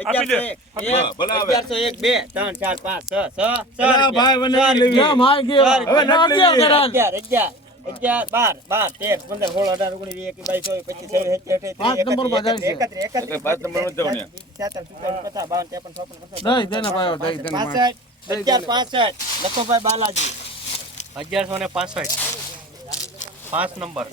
અગિયારસો એક. બે ત્રણ ચાર પાંચ છ છ. અગિયાર. અગિયાર અગિયાર બાર બાર તેર પંદર સોળ અઢાર ઓગણીસ એક બાવીસ પચીસ લખોભાઈ બાલાજી. અગિયારસો ને પાસઠ. પાંચ નંબર.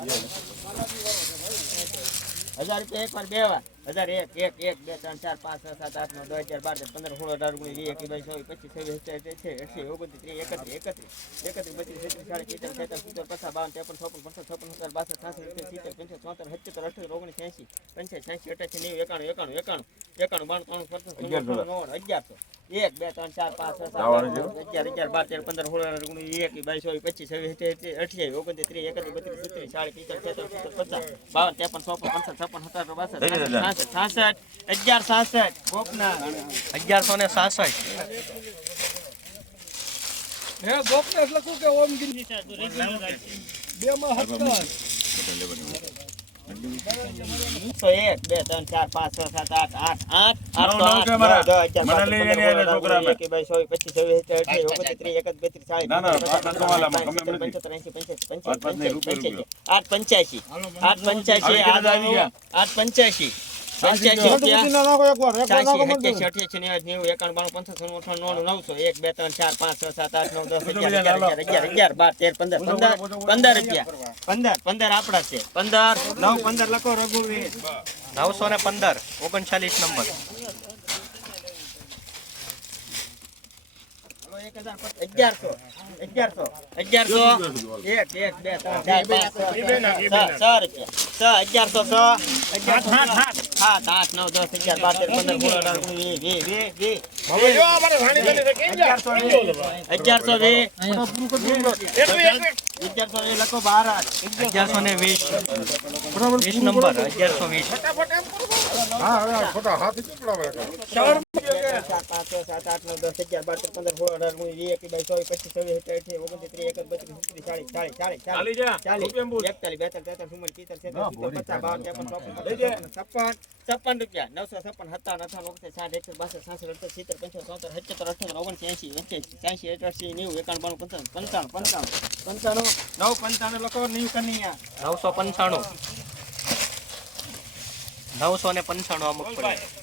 હજાર રૂપિયા એક વાર બે વાર હજાર એક એક એક બે ત્રણ ચાર પાંચ છ સાત આઠ નવ દસ અગિયાર બાર તેર પંદર સોળ અઢાર ઓગણીસ વીસ એકવીસ બાવીસ ચોવીસ પચીસ છવ્વીસ સત્યાવીસ છે એસી ઓગણત્રીસ ત્રીસ એકત્રીસ એકત્રીસ એકત્રીસ બત્રીસ તેત્રીસ ચાલીસ તેતાલીસ છેતાલીસ સિત્તેર પચાસ બાવન ત્રેપન ચોપન પચાસ છપ્પન સત્તર બાસઠ છાસઠ સિત્તેર સિત્તેર પંચાસ ચોતેર સત્યોતેર અઠ્યોતેર ઓગણીસ એસી પંચાસ છ્યાસી અઠ્યાસી નેવું એકાણું એકાણું એકાણું એકાણું બાણું ત્રણ પચાસ. નવ્વાણું અગિયારસો. એક બે ત્રણ ચાર પાંચ છ સાત અગિયાર અગિયાર બાર તેર પંદર સોળ અઢાર ઓગણીસ એક બાવીસ ચોવીસ પચીસ છવ્વીસ સત્યાવીસ અઠ્યાવીસ ઓગણત્રીસ ત્રીસ એકત્રીસ બત્રીસ સત્રીસ ચાલીસ પિત્તર છેતર સિત્તેર પચાસ બાવન ત્રેપન ચોપન પંચાવન છપ્પન સત્તાવન બાસઠ છાસઠ છાસઠ અગિયાર છાસઠ ગોપના અગિયારસો ને સાસઠ. હે ગોપનેશ લખું કે ઓમ ગિરી? બે માં હત્તર આઠ પંચ્યાસી, આઠ પંચ્યાસી આઠ પંચ્યાસી. નવસો, પંદર, છે. પંદર, નવ, પંદર લખો રઘુવીર. ને પંદર ઓગણચાલીસ નંબર. અગિયારસો, અગિયારસો, અગિયારસો, એક, એક, બે, ત્રણ, ચાર, પાંચ, છ, રૂપિયા. છ, અગિયારસો, છ, અગિયારસો, છ, સાત, આઠ, નવ, દસ, અગિયાર, બાર, તેર, પંદર, સોળ, અઢાર, ઓગણીસ, વીસ, વીસ. અગિયારસો વીસ, અગિયારસો વીસ, અગિયારસો વીસ લખો ભારત અગિયારસો ને વીસ. વીસ નંબર અગિયારસો વીસ. પાંચ, છ, સાત, આઠ, નવ, દસ, અગિયાર, બાર, પંદર, સોળ, અઢાર, ઓગણીસ, વીસ, એકવીસ, બાવીસ, ચોવીસ, પચીસ, છવ્વીસ, સત્યાવીસ, ઓગણત્રીસ, ત્રીસ, એકત્રીસ, બત્રીસ, તેત્રીસ, ચાલીસ, ચાલીસ, ચાલીસ, ચાલીસ, ચાલીસ, એકતાલીસ, બેતાલીસ, તેતાલીસ, ચુમ્માલીસ, પિસ્તાલીસ, છેતાલીસ, સિત્તેર, પચાસ, બાવન, ત્રેપન, ચોપન, છપ્પન, છપ્પન રૂપિયા, નવસો છપ્પન, સત્તાવન, અઠાવન, ઓગણસાઠ, સાઠ, એકસો બાસઠ, સાસઠ, અડસઠ, સિત્તેર, પંચોતેર, ચોતેર, સત્યોતેર, અઠ્યોતેર, ઓગણસી, એંશી, એંશી, ત્યાંશી, એકાશી, નેવું, એકાણું, બાણું, પંચાણું, પંચાણું, પંચાણું, પંચાણું, નવ પંચાણું લખો, નહીં કનૈયા. નવસો પંચાણું. નવસો ને પંચાણું અમુક પડે.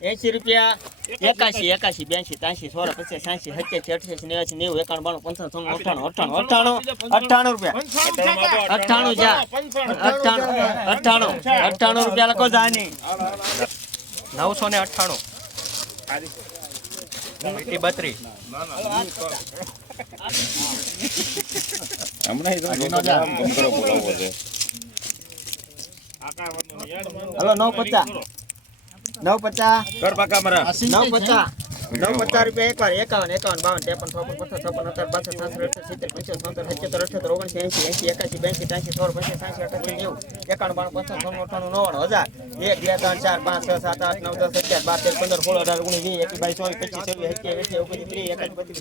એંશી રૂપિયા એકાશી એકાશી બ્યાસી ત્યાસી સોળ પચાસ સાંસી સત્યાસી અઠ્યાસી નેવાસી નેવું એકાણું બાણું પંચાણું સોનું અઠાણું અઠાણું અઠાણું અઠાણું રૂપિયા. અઠાણું જા અઠાણું અઠાણું અઠાણું રૂપિયા લખો જાની નવસો ને હમણાં બોલાવવો છે. હલો નવ પચાસ નવ પચાસ કર પાકા મારા. નવ પચાસ નવ પચાસ રૂપિયા એકવાર એકાવન એકાવન બાવન ત્રેપન ચોપન પચાસ છપ્પન અઠાર બાસઠ સાસઠ અડસઠ સિત્તેર પંચાવન સોતેર સત્યોતેર અઠ્યોતેર ઓગણસી એંશી એંશી એકાસી બ્યાસી ત્યાસી સોળ પચાસ સાસી અઠાસી નેવું એકાણું બાણું પચાસ સોળ અઠાણું નવ્વાણું હજાર. એક બે ત્રણ ચાર પાંચ છ સાત આઠ નવ દસ અગિયાર બાર તેર પંદર સોળ અઢાર ઓગણીસ વીસ એકવીસ બાવીસ ચોવીસ પચીસ છવ્વીસ ઓગણીસ ત્રીસ બત્રીસ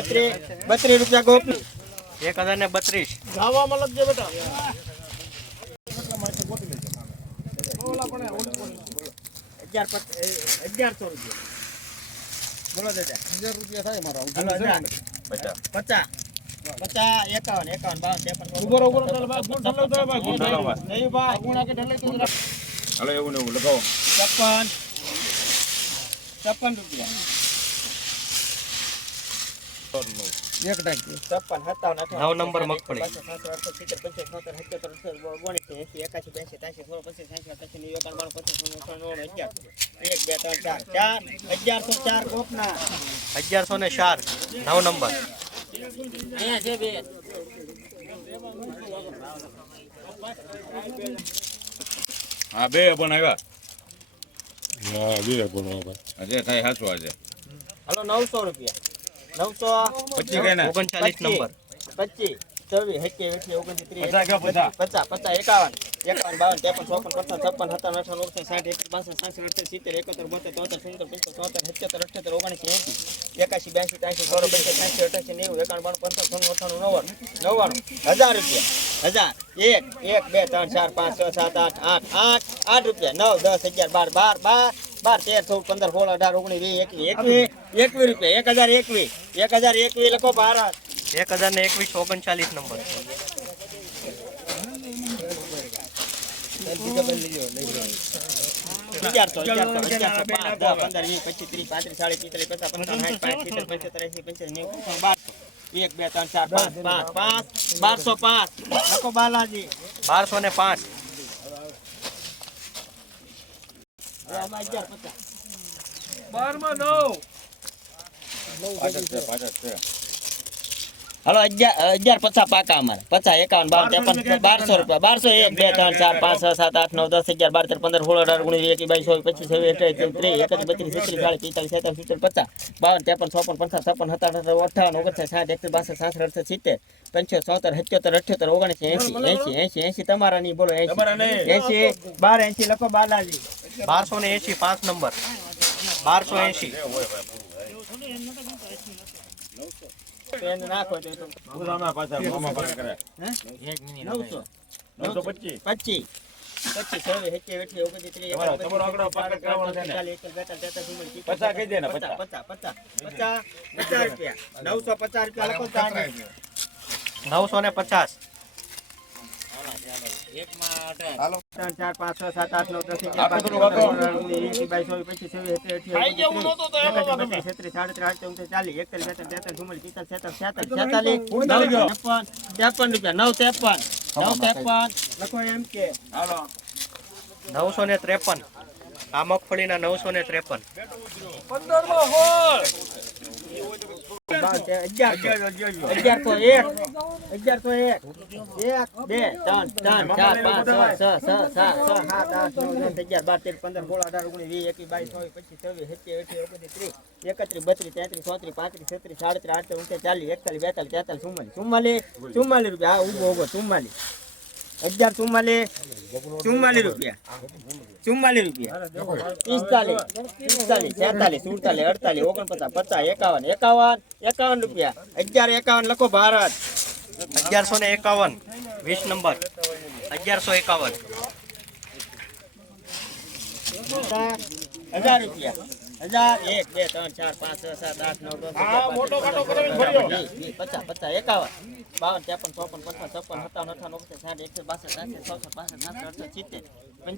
બત્રીસ બત્રીસ રૂપિયા ગોપી. એક હજાર ને બત્રીસ. ગાવામાં લખજો બેટા. અગિયાર અગિયારસો રૂપિયા. બોલો દાદા. હજાર રૂપિયા થાય મારા. પચાસ. પચાસ. પચાસ એકાવન એકાવન બાવન ત્રેપન. હાલો એવું ને એવું લગાવો. છપ્પન. છપ્પન રૂપિયા. એક ટાંકી. છપ્પન સત્તાવન નવ નંબર મગફળી. બ્યાસી, સોળ, પચીસ, સાસી, પચાસ, સોળ, અઠાણું, નવ્વાણું, અગિયાર. એક બે ત્રણ ચાર. ચાર અગિયારસો ચાર કોપના. અગિયારસો ને ચાર. નવ નંબર. અહીંયા છે બે. હા બે પણ આવ્યા. હા બે પણ આજે થાય સાચું આજે. હાલો નવસો રૂપિયા. નવસો પચી ના ઓગણચાલીસ નંબર. પચી ઓગણત્રીસ ત્રીસ પચાસ પચાસ? એકાવન એકાવન બાવન ત્રેપન ચોપન પચાસ છપ્પન સત્તાવન અઠાવન ઓગણસાઠ સાઠ એકવીસ બાસઠ સાસઠ અડસઠ સિત્તેર એકોતેર બોતેર તોતેર સુંદર પંચોતેર ચોતેર સત્યોતેર અઠ્યોતેર ઓગણીસ એંસી એકાશી બ્યાસી ત્યાસી સોળ પંચાસી સાઠી અઠાસી નેવું એકાવન બાવન પંચાવન સોળ અઠાણું નવ્વાણું નવ્વાણું હજાર રૂપિયા હજાર એક એક બે ત્રણ ચાર પાંચ છ સાત આઠ આઠ આઠ આઠ રૂપિયા નવ દસ અગિયાર બાર બાર બાર બાર તેર ચૌદ પંદર સોળ અઢાર ઓગણીસ વીસ એકવીસ. એકવીસ એકવીસ રૂપિયા. એક હજાર એકવીસ. એક હજાર એકવીસ લખો ભારત. એક હજાર ને એકવીસ ઓગણચાલીસ નંબર. અગિયારસો અગિયારસો અગિયારસો પાંચ દસ પંદર વીસ પચીસ ત્રીસ પાંત્રીસ ચાલીસ પિસ્તાલીસ પચાસ પંચાવન સાઠ પાંચ સિત્તેર પંચોતેર એંસી પંચાસી નેવું બારસો. એક બે ત્રણ ચાર પાંચ પાંચ પાંચ બારસો પાંચ. લખો બાલાજી. બારસો ને પાંચ હવે આમાં અગિયાર પચાસ બારમાં નવ. હાલો અગિયાર પચાસ પાકા અમારે. પચાસ એકાવન બાર ત્રેપન બારસો રૂપિયા. બારસો એક બે ત્રણ ચાર પાંચ છ સાત આઠ નવ દસ અગિયાર બાર તેર પંદર સોળ અઢાર ઓગણીસ એક બાવીસ ચોવીસ પચીસ છવ્વીસ અઠાવીસ ત્રીસ એકત્રીસ બત્રીસ તેત્રીસ ચાલીસ પિસ્તાલીસ છેતાલીસ સિત્તેર પચાસ બાવન ત્રેપન ચોપન પચાસ છપ્પન સત્તાવન અઠાવન અઠાવન ઓગણસાઠ સાઠ એકત્રીસ બાસઠ સાસઠ અડસઠ સિત્તેર પંચોતેર ચોતર સત્યોતેર અઠ્યોતર ઓગણીસ એસી એસી એસી એસી તમારા નહીં બોલો એસી. એસી બાર એસી લખો બાલાજી. બારસો ને એસી પાંચ નંબર. બારસો એસી નાખો નવસો. નવસો પચીસ. પચીસ. નવસો ને પચાસ. ત્રણ ચાર પાંચ છ સાત આઠ નવ દસ. પંદર ત્રેપન ત્રેપન રૂપિયા નવ ત્રેપન નવ ત્રેપન. લખો એમ કે. નવસો ને ત્રેપન. આ મગફળીના નવસો ને ત્રેપન. તેર, અગિયારસો. અગિયારસો. એક. અગિયારસો એક. એક બે ત્રણ ત્રણ ચાર પાંચ છ છ છ સાત છ સાત આઠ નવ દસ અગિયાર બાર તેર પંદર સોળ અઢાર ઓગણીસ વીસ એકવીસ બાવીસ ચોવીસ પચીસ છવ્વીસ સત્યાવીસ અઠ્યાવીસ ઓગણત્રીસ ત્રીસ એકત્રીસ બત્રીસ તેત્રીસ ચોત્રીસ પાંત્રીસ છત્રીસ સાડત્રીસ આડત્રીસ ઓગણત્રીસ ચાલીસ એકતાલીસ બેતાલીસ તેતાલીસ ચુમ્માલીસ. ચુમ્માલીસ ચુમ્માલીસ રૂપિયા. હા ઊભો ઊભો ચુમ્માલીસ. અગિયાર ચુમ્માલીસ ચુમ્માલીસ રૂપિયા. ચુમ્માલીસ રૂપિયા. પિસ્તાલીસ પિસ્તાલીસ છેતાલીસ સુડતાલીસ અડતાલીસ ઓગણપચાસ પચાસ એકાવન એકાવન એકાવન રૂપિયા. અગિયાર એકાવન લખો ભારત. અગિયારસો ને એકાવન. વીસ નંબર. અગિયારસો એકાવન. હજાર રૂપિયા. હજાર એક બે ત્રણ ચાર પાંચ છ સાત આઠ નવ દસ વીસ, વીસ, પચાસ પચાસ એકાવન બાવન ત્રેપન ચોપન પચાસ છપ્પન સત્તાવન અઠાવન ઓગણસાઠ સાઠ એકસો બાસઠ સાતસો છસો પાસઠ સાતસો અડસઠ સિત્તેર એક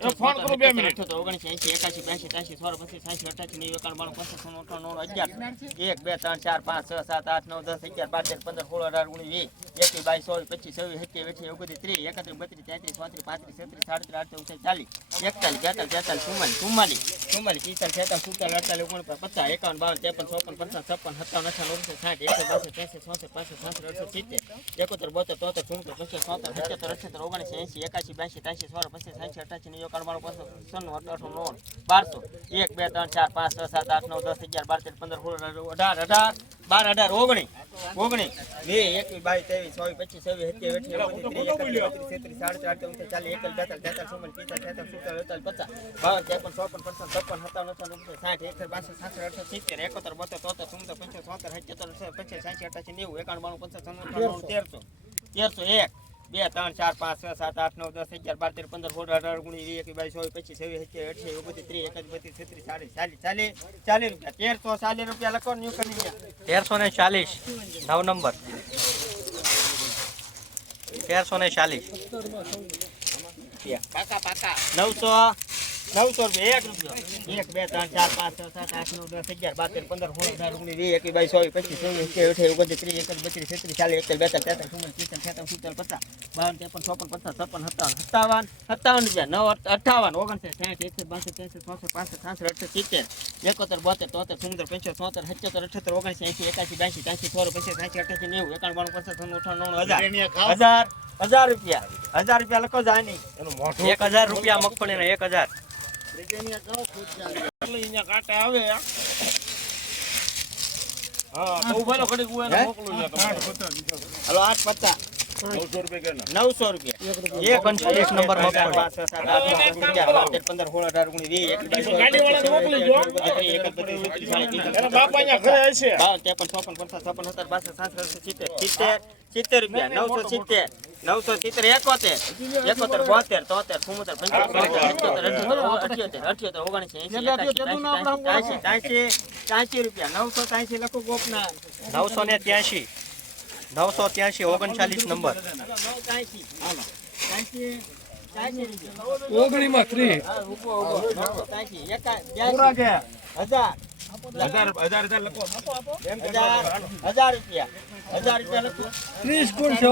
બે ત્રણ ચાર પાંચ છ સાત આઠ નવ દસ અગિયાર બાર તેર પંદર સોળ અઢાર ઓગણીસ વીસ એકવીસ બાવીસ ચોવીસ પચીસ છવ્વીસ સત્યાવીસ અઠ્યાવીસ ઓગણત્રીસ ત્રીસ એકત્રીસ બત્રીસ તેત્રીસ ચોત્રીસ પાંત્રીસ છત્રીસ સાડત્રીસ આડત્રીસ ઓગણત્રીસ ચાલીસ એકતાલીસ બેતાલીસ તેતાલીસ ચુમ્માલીસ ચુમ્માલીસ ચુમ્માલીસ પિસ્તાલીસ છેતાલીસ સુડતાલીસ અડતાલીસ ઓગણપચાસ, પચાસ, એકાવન, બાવન, ત્રેપન, ચોપન પચાસ છપ્પન, સત્તાવન અઠાવન ઓગણસાઠ સાઠ એકસો બાસઠ ત્રેસઠ ચોસઠ, પાસઠ સાસઠ અડસઠ, સિત્તેર, એકોતેર, બોતેર, તોતેર ચુમતેર પંચોતેર સોતેર સત્યોતેર અઠ્યોતેર, ઓગણીસ એસી એકાસી બ્યાસી ત્યાસી સોળ પચીસ સાઠી અઠાસી નેવું એકાણું પચાસ સન્નું અઠાણું નવ્વાણું, બારસો, એક, બે, ત્રણ, ચાર, પાંચ, છ, સાત, આઠ, નવ, દસ, અગિયાર, બાર, તેર, પંદર, સોળ અઢાર અઢાર બાર અઢાર ઓગણીસ ઓગણીસ બે એકવીસ બાવીસ ત્રેવીસ ચોવીસ પચીસ છવ્વીસ સત્યાવીસ અઠ્યાવીસ ઓગણત્રીસ ત્રીસ એકત્રીસ બત્રીસ તેત્રીસ સાડત્રીસ ચાલીસ એકતાલીસ બેતાલીસ તેતાલીસ ચુમ્માલીસ પિસ્તાલીસ છેતાલીસ સુડતાલીસ અડતાલીસ પચાસ બાવન ત્રેપન ચોપન પંચાવન છપ્પન સત્તાવન અઠાવન ઓગણીસ સાઠ એકસઠ બાસઠ સાસઠ અડસઠ સિત્તેર એકોતેર બોતેર તોતેર ચુમ્મોતેર પંચોતેર ચોતેર સત્તર પચીસ સાઠી અઠાસી નેવું એકાણું બાણું પચાસ છન્નું તેરસો. તેરસો એક. બે ત્રણ ચાર પાંચ છ સાત આઠ નવ દસ અગિયાર બાર તેર પંદર સોળ અઢાર ઓગણીસ એક બાવીસ ચોવીસ પચીસ છવ્વીસ સત્યાવીસ અઠ્યાવીસ ઓગણત્રીસ ત્રીસ એકત્રીસ બત્રીસ છત્રીસ ચાલીસ ચાલીસ ચાલીસ ચાલીસ રૂપિયા. તેરસો ચાલીસ રૂપિયા લખો ન્યુ કરી તેરસો ને ચાલીસ. નવ નંબર. તેરસો ને ચાલીસ. પાકા પાકા. નવસો નવસો રૂપિયા એક રૂપિયો. એક બે ત્રણ ચાર પાંચ છ સાત આઠ નવ દસ અગિયાર બાર પંદર સોળ અઢાર ઓગણીસ વીસ એકવીસ બાવીસ ચોવીસ પચીસ ચોવીસ કે અઠે ઓગણત્રીસ ત્રીસ એકત્રીસ બત્રીસ છત્રીસ ચાલીસ એકતાલીસ બેતાલીસ તેતાલીસ ચુમ્માલીસ પિસ્તાલીસ છેતાલીસ સિત્તેર પચાસ બાવન ત્રેપન ચોપન પચાસ છપ્પન સત્તાવન સત્તાવન સત્તાવન રૂપિયા નવ અઠાવન ઓગણસાઠ સાઠ એકસઠ બાસઠ ત્રેસઠ ચોસઠ પાસઠ છાસઠ અડસઠ સિત્તેર એકોતેર બોતેર તોતેર ચુમ્મોતેર પંચોતેર ચોતેર સત્યોતેર અઠ્યોતર ઓગણીસ એસી એકાસી બ્યાસી ત્યાંસી ચોરું પંચાસી સાંસી અઠ્યાસી નેવું એકાણું બાણું પચાસ અઠાણું હજાર. હજાર રૂપિયા. હજાર રૂપિયા લખો જાય નહીં એક હજાર રૂપિયા મગફળીના એક હજાર. નવસો રૂપિયા એક નંબર પંદર, સોળ, અઢાર, ઓગણીસ, સત્તર, રૂપિયા, નવસો સિત્તેર, નવસો સિત્તેર, એકોતેર, એકોતેર, બોતેર, તોતેર, ચુમ્મોતેર, પંચોતેર, અઠ્યોતેર, અઠ્યોતેર, ઓગણસી, એંસી, ત્યાંસી, ત્યાંસી, ત્યાંસી રૂપિયા, નવસો ત્યાંસી લખો ગોપના નવસો ને ત્યાંશી નવસો ત્યાંશી ઓગણચાલીસ નંબર. ત્યાંસી, ત્યાંસી, ત્યાંસી. ઓગણીમાં ત્યાંસી, બ્યાસી, હજાર ત્રીસ ગુણ છે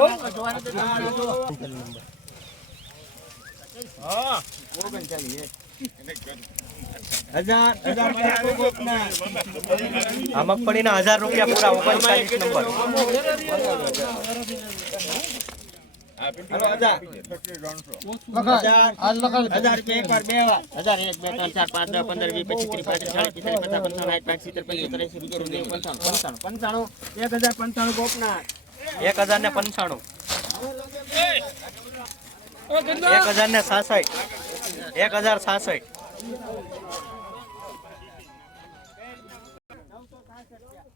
હા ઓગણચાલીસ. આ મગફળીના હજાર રૂપિયા પૂરા ઓગણચાલીસ નંબર. એક હજાર ને પંચાણું. એક હજાર ને સાસઠ. એક હજાર સાસઠ